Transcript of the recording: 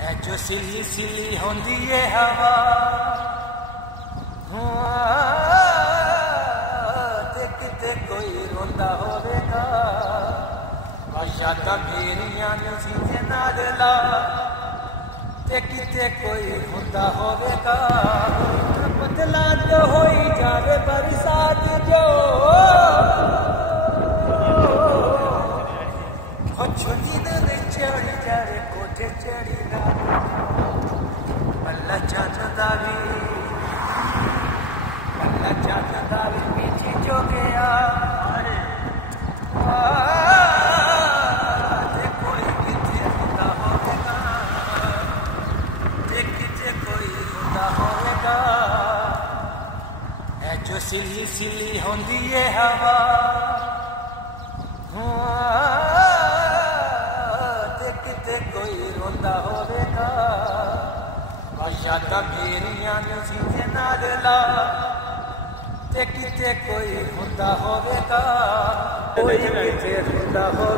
है जो सिली सिली होंदी है हवा ते किते कोई रोंदा होवेगा आशा मेरिया सीने नाल ला ते किते कोई होंदा होवेगा बदला तो होई जावे बरसात जो छुट्टी दे चढ़ी जाए कोठे चढ़ी पल्ला चाचदा भी पीछे जो गया कोई किथे होता होगा किथे कोई होता होगा है जो सिली सिली होंदी है हवा कोई रोंदा होवेगा आशा मेरिया सीने नाल ला ते किते कोई होंदा होवेगा कोई किते होंदा होवेगा।